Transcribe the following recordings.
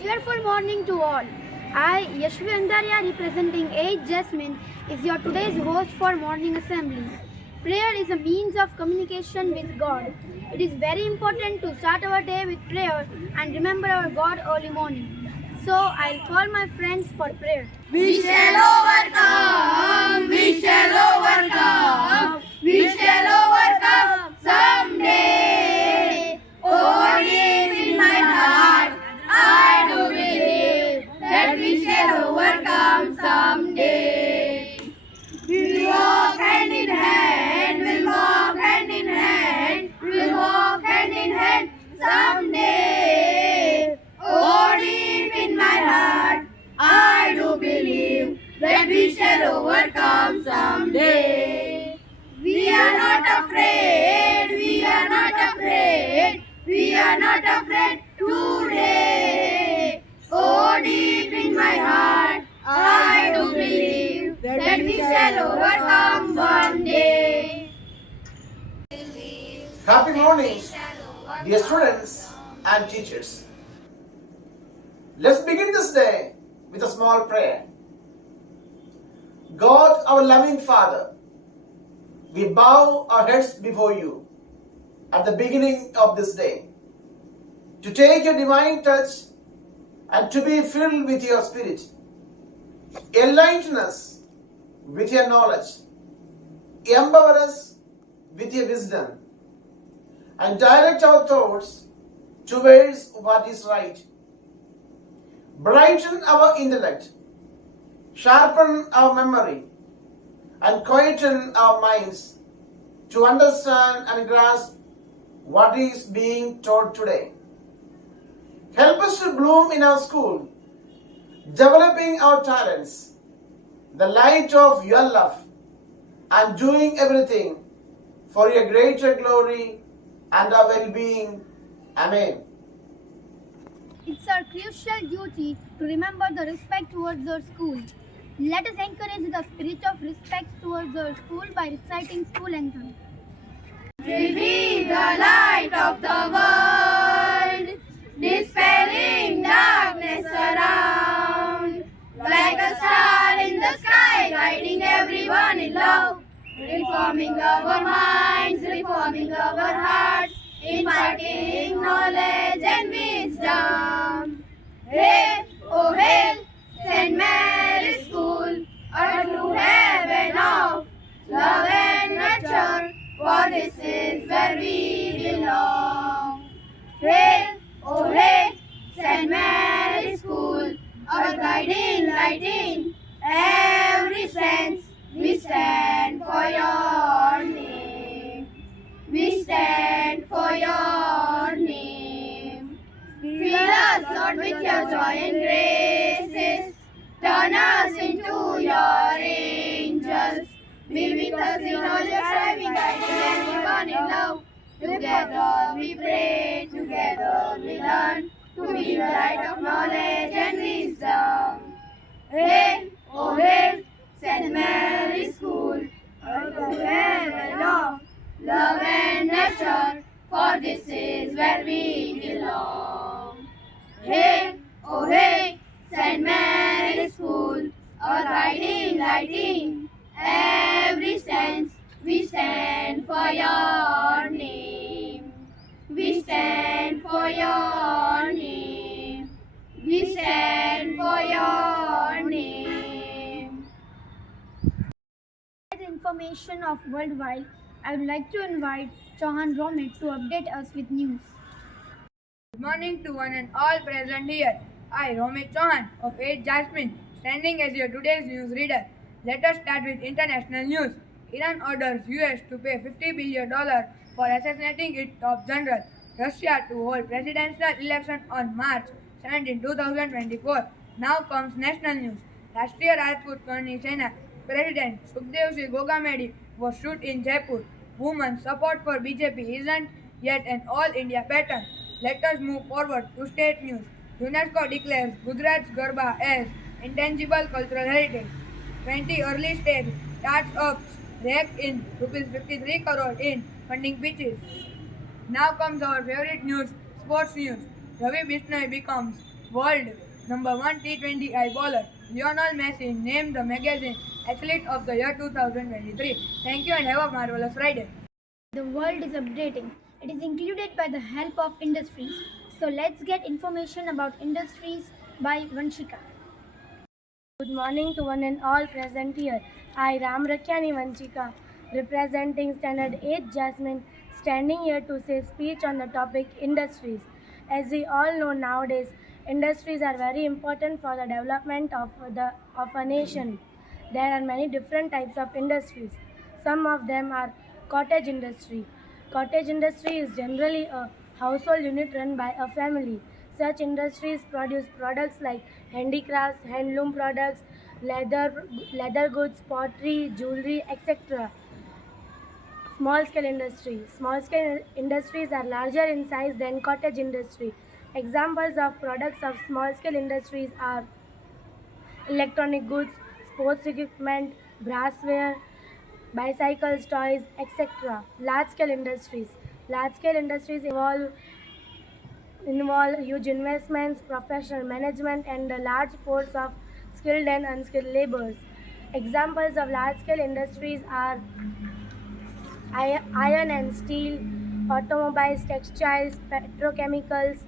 Cheerful morning to all. I, Yashvi representing 8 Jasmine, is your today's host for morning assembly. Prayer is a means of communication with God. It is very important to start our day with prayer and remember our God early morning. So I'll call my friends for prayer. We shall overcome. We shall overcome. We shall overcome someday. Oh, deep in my heart, I do believe that we shall overcome someday. We'll walk hand in hand. We'll walk hand in hand. We'll walk hand in hand someday. Oh, deep in my heart, I do believe that we shall overcome someday. We are not afraid, we are not afraid, we are not afraid today. Oh, deep in my heart, I do believe that we shall overcome one day. Happy morning, dear students and teachers. Let's begin this day with a small prayer. God, our loving Father, we bow our heads before you at the beginning of this day to take your divine touch and to be filled with your Spirit. Enlighten us with your knowledge, empower us with your wisdom, and direct our thoughts towards what is right. Brighten our intellect, sharpen our memory, and quieten our minds to understand and grasp what is being taught today. Help us to bloom in our school, developing our talents, the light of your love, and doing everything for your greater glory and our well-being. Amen. It's our crucial duty to remember the respect towards our school. Let us encourage the spirit of respect towards our school by reciting school anthem. We'll be the light of the world, dispelling darkness around. Like a star in the sky, guiding everyone in love. Reforming our minds, reforming our hearts, imparting knowledge and wisdom. Hail, oh hail, St. Mary's School, a true heaven of love and nurture, for this is where we belong. Hail, oh hail, St. Mary's School, our guiding light in every sense. We stand for your name. We stand for your name. Fill us, Lord, with your joy and graces. Turn us into your angels. Be with us in all your striving, guiding everyone in love. Together we pray, together we learn to be the light of knowledge and wisdom. Hail, oh hail, St. Mary's School, a heaven of love and nurture, for this is where we belong. Hail, oh hail, St. Mary's School, our guiding light in every sense. We stand for your name. We stand for your name. We stand for your name. Information of worldwide, I would like to invite Chauhan Romit to update us with news. Good morning to one and all present here. I, Romit Chauhan of 8 Jasmine, standing as your today's news reader. Let us start with international news. Iran orders US to pay $50 billion for assassinating its top general. Russia to hold presidential election on March 17, 2024. Now comes national news. Rashtriya Rajput Karni Sena President Sukhdev Gogamedi was shot in Jaipur. Women's support for BJP isn't yet an all-India pattern. Let us move forward to state news. UNESCO declares Gujarat's Garba as intangible cultural heritage. 20 early stage startups raked in Rs 53 crore in funding pitches. Now comes our favorite news, sports news. Ravi Bishnoi becomes World number 1 T20I bowler Lionel Messi named the magazine Athlete of the Year 2023. Thank you and have a marvelous Friday. The world is updating. It is included by the help of industries. So let's get information about industries by Vanshika. Good morning to one and all present here. I, Ram Rakyani Vanchika, representing Standard 8 Jasmine, standing here to say speech on the topic industries. As we all know nowadays, industries are very important for the development of a nation. There are many different types of industries. Some of them are cottage industry. Cottage industry is generally a household unit run by a family. Such industries produce products like handicrafts, handloom products, leather goods, pottery, jewelry, etc. Small scale industry. Small scale industries are larger in size than cottage industry. Examples of products of small scale industries are electronic goods, sports equipment, brassware, bicycles, toys, etc. Large scale industries. Large scale industries involve huge investments, professional management, and a large force of skilled and unskilled laborers. Examples of large-scale industries are iron and steel, automobiles, textiles, petrochemicals,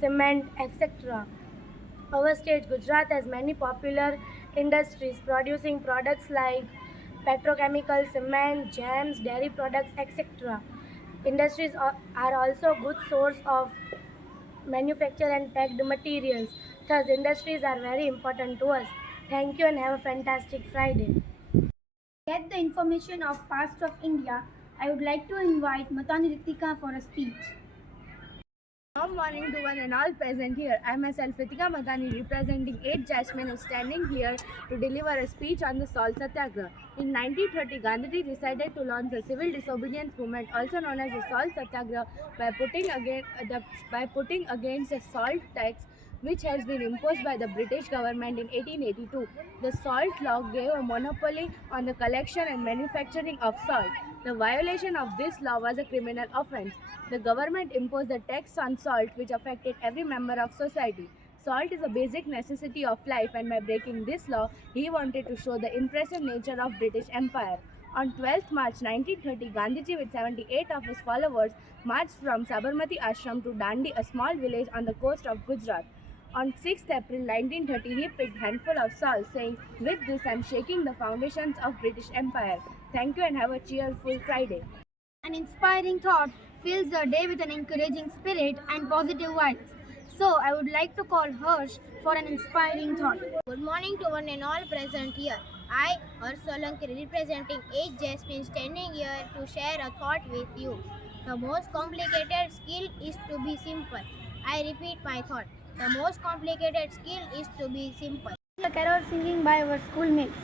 cement, etc. Our state, Gujarat, has many popular industries producing products like petrochemicals, cement, jams, dairy products, etc. Industries are also good source of manufacture and packed materials. Thus, industries are very important to us. Thank you and have a fantastic Friday. Get the information of past of India. I would like to invite Matani Ritika for a speech. Good morning to one and all present here. I myself, Ritika Madani, representing 8 Jasmine, is standing here to deliver a speech on the salt satyagraha. In 1930, Gandhiji decided to launch the civil disobedience movement, also known as the salt satyagraha, by putting against the salt tax which has been imposed by the British government in 1882. The salt law gave a monopoly on the collection and manufacturing of salt. The violation of this law was a criminal offence. The government imposed a tax on salt which affected every member of society. Salt is a basic necessity of life, and by breaking this law, he wanted to show the impressive nature of British Empire. On 12th March 1930, Gandhiji with 78 of his followers marched from Sabarmati Ashram to Dandi, a small village on the coast of Gujarat. On 6th April 1930, he picked a handful of salt, saying, "With this, I am shaking the foundations of British Empire." Thank you and have a cheerful Friday. An inspiring thought fills the day with an encouraging spirit and positive vibes. So, I would like to call Harsh for an inspiring thought. Good morning to one and all present here. I, Harsh Solanki, representing 8 Jasmine, standing here to share a thought with you. The most complicated skill is to be simple. I repeat my thought. The most complicated skill is to be simple. The carol singing by our schoolmates.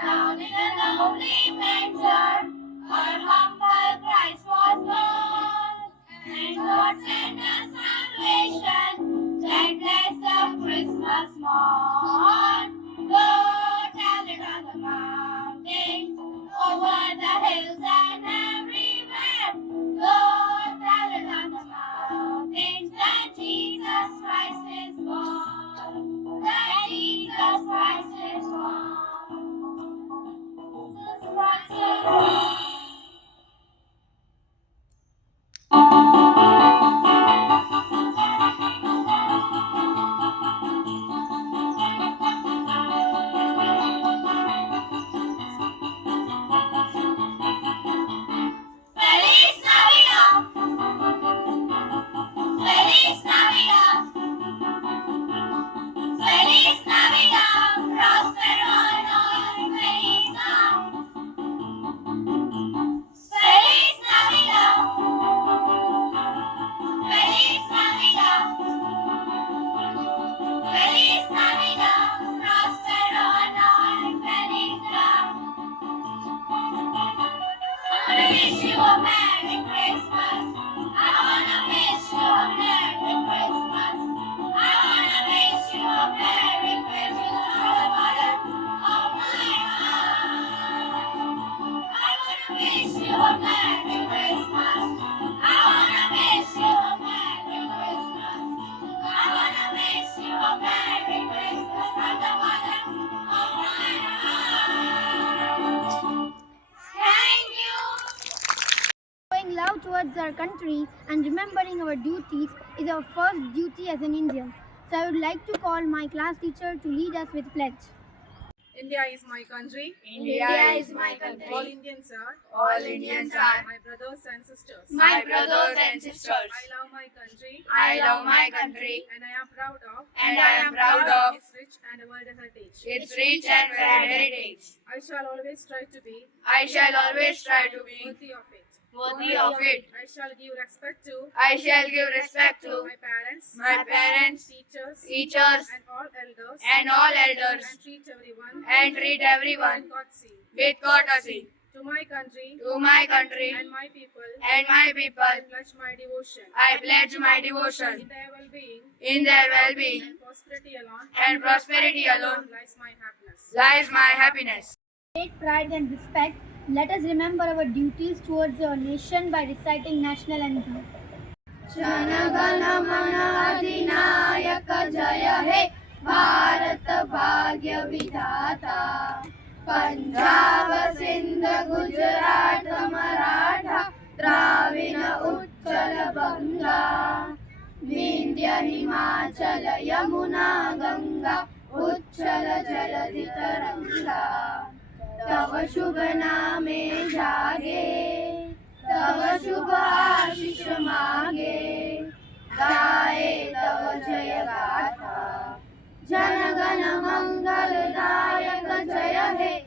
Down in a lonely manger, our humble Christ God send us salvation, that bless the Christmas morn. Go tell it on the mountains, over the hills and everywhere. Go tell it on the mountains that Jesus Christ is born. That Jesus Christ is born. Jesus Christ is born. Feliz Navidad. Feliz Navidad. Feliz Navidad. Próspero año y felicidad. Feliz Navidad. Feliz Navidad. Feliz Navidad. Próspero año y felicidad. I wish you a Merry Christmas. I wanna wish you a Merry Christmas. I wanna wish you a Merry Christmas from the bottom of my heart. I wanna wish you a Merry Christmas. I wanna wish you a Merry Christmas. I wanna wish you a Merry Christmas from the bottom of my heart. Thank you. Showing love towards our country and remembering our duties is our first duty as an Indian. So I would like to call my class teacher to lead us with pledge. India is my country. India is my country. All Indians are. All Indians are My brothers and sisters. my brothers and sisters. I love my country. I love my country And I am proud of. and I am proud of its rich and world heritage. its rich and varied heritage. I shall always try to be I shall always try to be worthy of it. worthy of it. I shall give respect to I shall give respect to my parents, teachers, teachers, and all elders, and all elders, and treat everyone and treat everyone with courtesy. with courtesy. To my country To my country and my people, and my I people, pledge my devotion. I pledge my devotion In their well-being in their well-being and prosperity alone and prosperity alone lies my happiness. lies my happiness. Great pride and respect, let us remember our duties towards our nation by reciting national anthem. जनगण मन अधिनायक जय हे भारत भाग्य विधाता पंजाब सिंध गुजरात मराठा द्राविड उत्कल गंगा विंध्य हिमाचल यमुना गंगा उच्छल जलधि तरंगा तव शुभ नामे जागे तव शुभ आशीष मागे गाए तव जय गाथा जनगण मंगलदायक जय हे